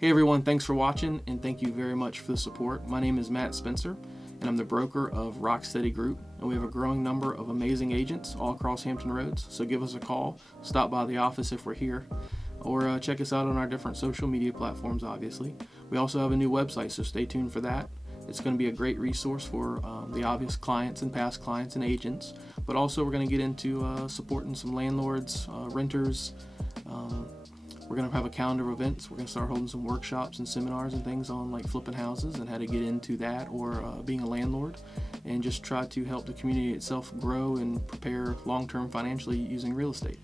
Hey everyone, thanks for watching and thank you very much for the support. My name is Matt Spencer and I'm the broker of Rocksteady Group, and we have a growing number of amazing agents all across Hampton Roads. So give us a call, stop by the office if we're here, or check us out on our different social media platforms, obviously. We also have a new website, so stay tuned for that. It's going to be a great resource for the obvious clients and past clients and agents, but also we're going to get into supporting some landlords, renters. We're going to have a calendar of events. We're going to start holding some workshops and seminars and things on like flipping houses and how to get into that, or being a landlord, and just try to help the community itself grow and prepare long-term financially using real estate.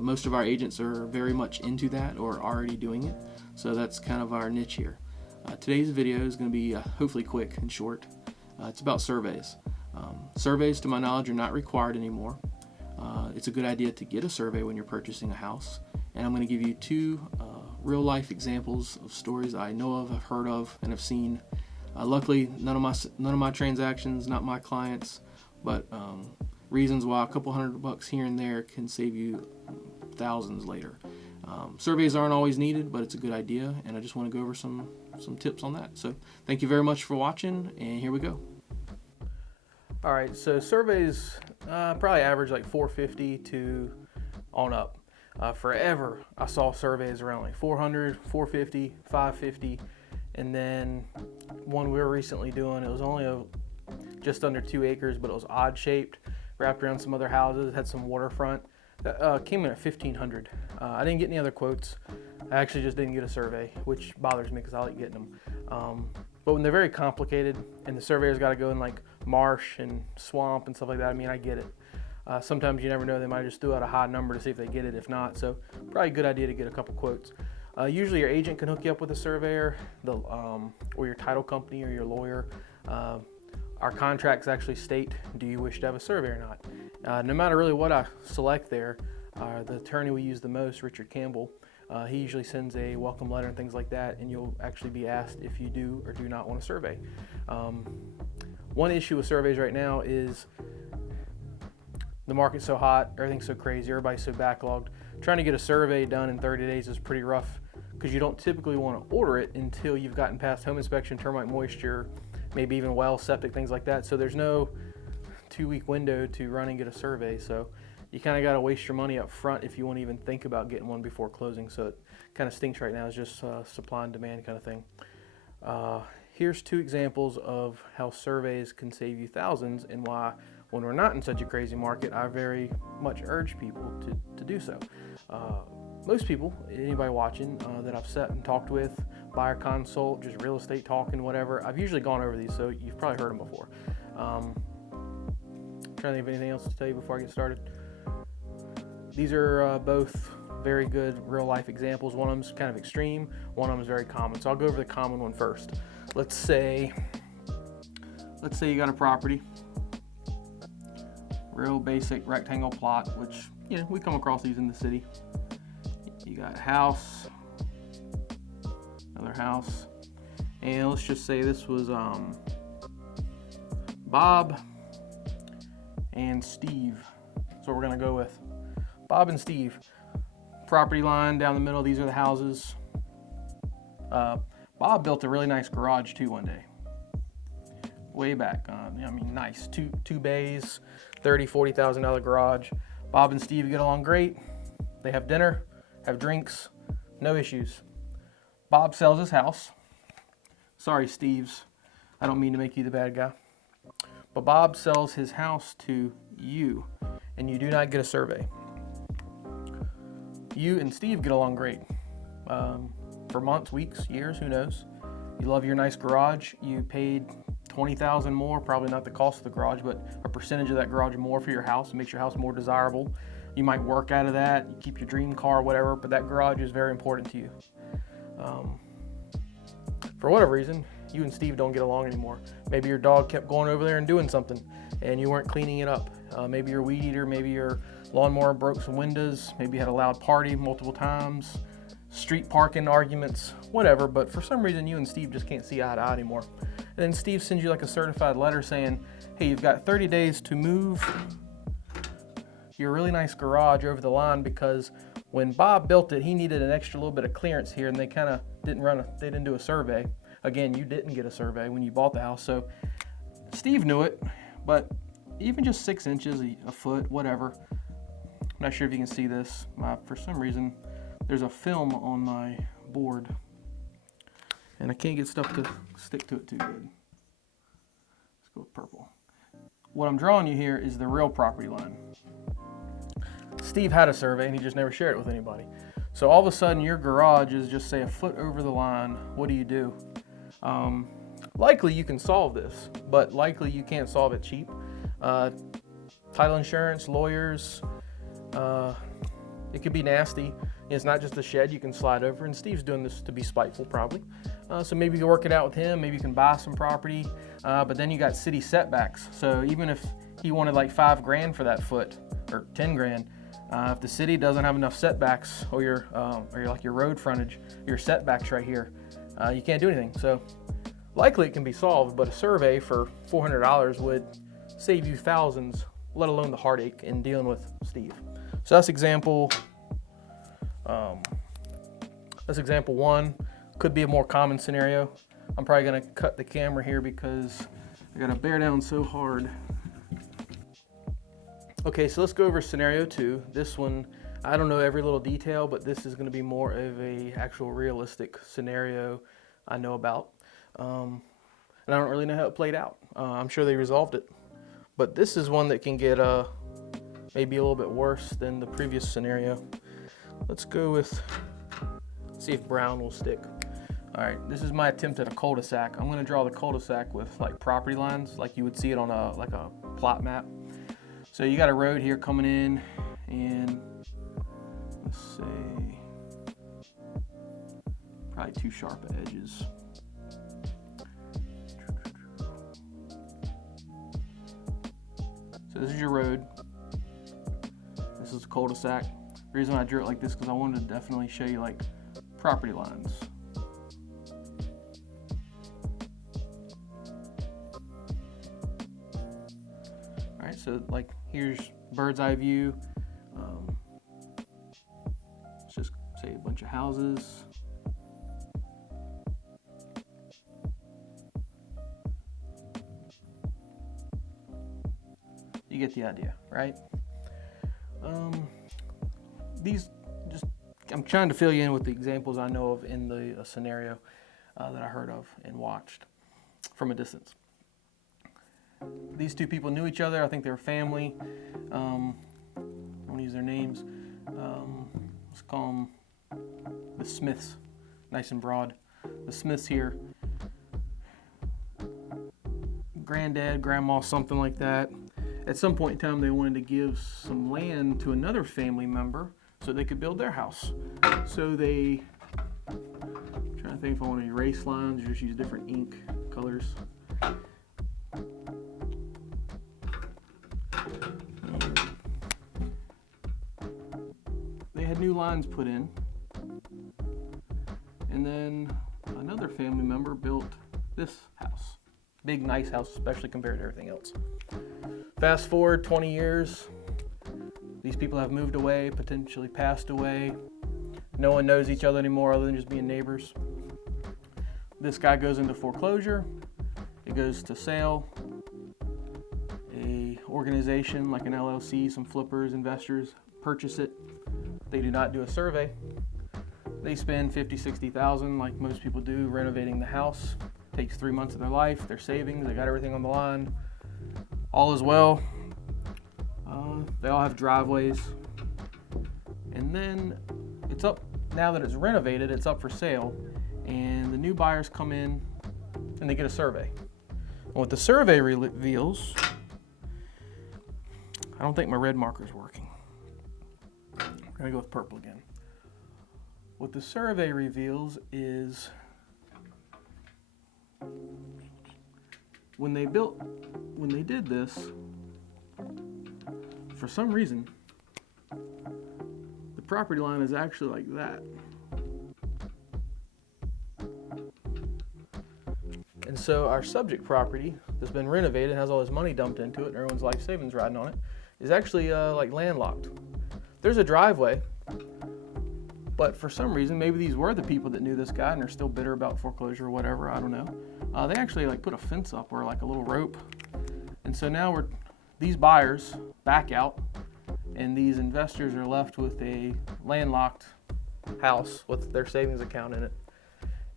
Most of our agents are very much into that or already doing it, so that's kind of our niche here. Today's video is going to be hopefully quick and short. It's about surveys. Surveys, to my knowledge, are not required anymore. It's a good idea to get a survey when you're purchasing a house. And I'm going to give you two real-life examples of stories I know of, have heard of, and have seen. Luckily, none of my transactions, not my clients, but reasons why a couple $100 here and there can save you thousands later. Surveys aren't always needed, but it's a good idea, and I just want to go over some tips on that. So thank you very much for watching, and here we go. All right, so surveys probably average like $450 to on up. Forever, I saw surveys around like $400, $450, $550, and then one we were recently doing, it was only just under 2 acres, but it was odd shaped, wrapped around some other houses. It had some waterfront. That came in at $1,500. I didn't get any other quotes. I actually just didn't get a survey, which bothers me because I like getting them. But when they're very complicated and the surveyor's got to go in like marsh and swamp and stuff like that, I mean, I get it. Sometimes you never know, they might just throw out a high number to see if they get it. If not, so probably a good idea to get a couple quotes. Usually your agent can hook you up with a surveyor, or your title company or your lawyer. Our contracts actually state, do you wish to have a surveyor or not? No matter really what I select there, the attorney we use the most, Richard Campbell, he usually sends a welcome letter and things like that, and you'll actually be asked if you do or do not want a survey. One issue with surveys right now is the market's so hot, everything's so crazy, everybody's so backlogged. Trying to get a survey done in 30 days is pretty rough because you don't typically want to order it until you've gotten past home inspection, termite moisture, maybe even well, septic, things like that. So there's no 2-week window to run and get a survey. So you kind of got to waste your money up front if you want to even think about getting one before closing. So it kind of stinks right now. It's just supply and demand kind of thing. Here's 2 examples of how surveys can save you thousands, and why, when we're not in such a crazy market, I very much urge people to do so. Most people, anybody watching that I've sat and talked with, buyer consult, just real estate talking, whatever, I've usually gone over these, so you've probably heard them before. Trying to think of anything else to tell you before I get started. These are both very good real life examples. One of them's kind of extreme, one of them is very common. So I'll go over the common one first. Let's say you got a property, real basic rectangle plot, which, you know, we come across these in the city. You got a house, another house, and let's just say this was Bob and Steve. That's what we're gonna go with. Bob and Steve. Property line down the middle, these are the houses. Bob built a really nice garage too one day. Way back, I mean, nice, two bays, $30,000, $40,000 garage. Bob and Steve get along great. They have dinner, have drinks, no issues. Bob sells his house. Sorry, Steve's, I don't mean to make you the bad guy. But Bob sells his house to you, and you do not get a survey. You and Steve get along great. For months, weeks, years, who knows. You love your nice garage. You paid $20,000 more, probably not the cost of the garage, but a percentage of that garage more for your house. It makes your house more desirable. You might work out of that, you keep your dream car, whatever, but that garage is very important to you. For whatever reason, you and Steve don't get along anymore. Maybe your dog kept going over there and doing something, and you weren't cleaning it up. Maybe your weed eater, maybe your lawnmower broke some windows, maybe you had a loud party multiple times, street parking arguments, whatever, but for some reason you and Steve just can't see eye to eye anymore. And then Steve sends you like a certified letter saying, hey, you've got 30 days to move your really nice garage over the line because When Bob built it, he needed an extra little bit of clearance here, and they kind of didn't do a survey. Again, you didn't get a survey when you bought the house, so Steve knew it, but even just 6 inches, a foot, whatever. I'm not sure if you can see this. For some reason, there's a film on my board, and I can't get stuff to stick to it too good. Let's go with purple. What I'm drawing you here is the real property line. Steve had a survey and he just never shared it with anybody. So all of a sudden your garage is just, say, a foot over the line. What do? Likely you can solve this, but likely you can't solve it cheap. Title insurance, lawyers, it could be nasty. It's not just a shed you can slide over, and Steve's doing this to be spiteful probably. So maybe you can work it out with him, maybe you can buy some property, but then you got city setbacks. So even if he wanted like $5,000 for that foot, or 10 grand, if the city doesn't have enough setbacks, or your road frontage, your setbacks right here, you can't do anything. So likely it can be solved, but a survey for $400 would save you thousands, let alone the heartache in dealing with Steve. So that's example 1. Could be a more common scenario. I'm probably gonna cut the camera here because I gotta bear down so hard. Okay, so let's go over scenario 2. This one, I don't know every little detail, but this is gonna be more of a actual realistic scenario I know about. And I don't really know how it played out. I'm sure they resolved it. But this is one that can get maybe a little bit worse than the previous scenario. Let's go with, see if brown will stick. All right, this is my attempt at a cul-de-sac. I'm gonna draw the cul-de-sac with like property lines, like you would see it on a plot map. So you got a road here coming in, and let's say probably too sharp at edges. So this is your road. This is a cul-de-sac. The reason I drew it like this because I wanted to definitely show you like property lines. All right, so like here's bird's eye view. Let's just say a bunch of houses. You get the idea, right? I'm trying to fill you in with the examples I know of in the scenario that I heard of and watched from a distance. These two people knew each other. I think they were family. I won't use their names. Let's call them the Smiths, nice and broad. The Smiths here. Granddad, grandma, something like that. At some point in time, they wanted to give some land to another family member so they could build their house. So I'm trying to think if I want to erase lines or just use different ink colors. They had new lines put in, and then another family member built this house. Big, nice house, especially compared to everything else. Fast forward 20 years, these people have moved away, potentially passed away. No one knows each other anymore other than just being neighbors. This guy goes into foreclosure. It goes to sale. A organization like an LLC, some flippers, investors purchase it. They do not do a survey. They spend $50,000, $60,000 like most people do renovating the house. Takes 3 months of their life, their savings, they got everything on the line. All is well. They all have driveways. And then it's up, now that it's renovated, it's up for sale. And the new buyers come in and they get a survey. And what the survey reveals, I don't think my red marker's working. We're gonna go with purple again. What the survey reveals is when they did this, for some reason, the property line is actually like that. And so our subject property that's been renovated, has all this money dumped into it, and everyone's life savings riding on it, is actually like landlocked. There's a driveway, But for some reason, maybe these were the people that knew this guy and they're still bitter about foreclosure or whatever, I don't know. They actually like put a fence up or like a little rope. And so now these buyers back out and these investors are left with a landlocked house with their savings account in it.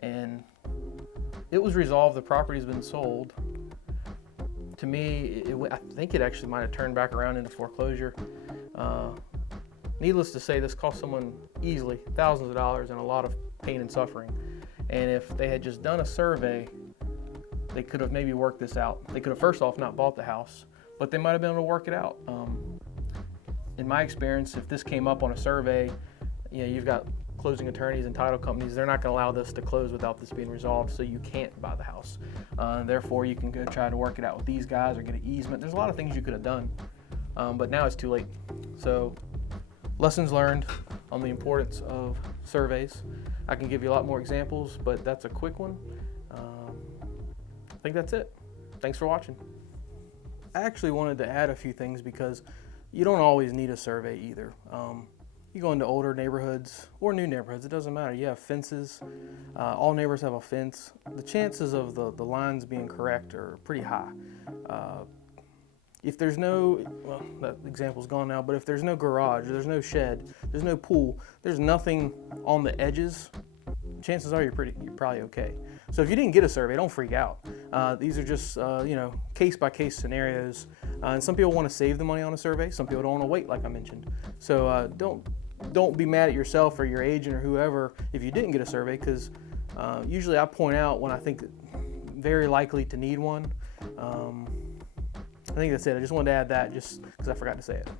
And it was resolved, the property's been sold. To me, I think it actually might have turned back around into foreclosure. Needless to say, this cost someone easily thousands of dollars and a lot of pain and suffering. And if they had just done a survey, they could have maybe worked this out. They could have first off not bought the house, but they might have been able to work it out. In my experience, if this came up on a survey, you've got closing attorneys and title companies, they're not going to allow this to close without this being resolved, so you can't buy the house. Therefore, you can go try to work it out with these guys or get an easement. There's a lot of things you could have done, but now it's too late. So, lessons learned on the importance of surveys. I can give you a lot more examples, but that's a quick one. I think that's it. Thanks for watching. I actually wanted to add a few things because you don't always need a survey either. You go into older neighborhoods or new neighborhoods, it doesn't matter. You have fences. All neighbors have a fence. The chances of the lines being correct are pretty high. If there's well, that example's gone now, but if there's no garage, there's no shed, there's no pool, there's nothing on the edges, chances are you're probably okay. So if you didn't get a survey, don't freak out. These are just case-by-case scenarios. And some people want to save the money on a survey. Some people don't want to wait, like I mentioned. So don't be mad at yourself or your agent or whoever if you didn't get a survey, because usually I point out when I think very likely to need one. I think that's it. I just wanted to add that just because I forgot to say it.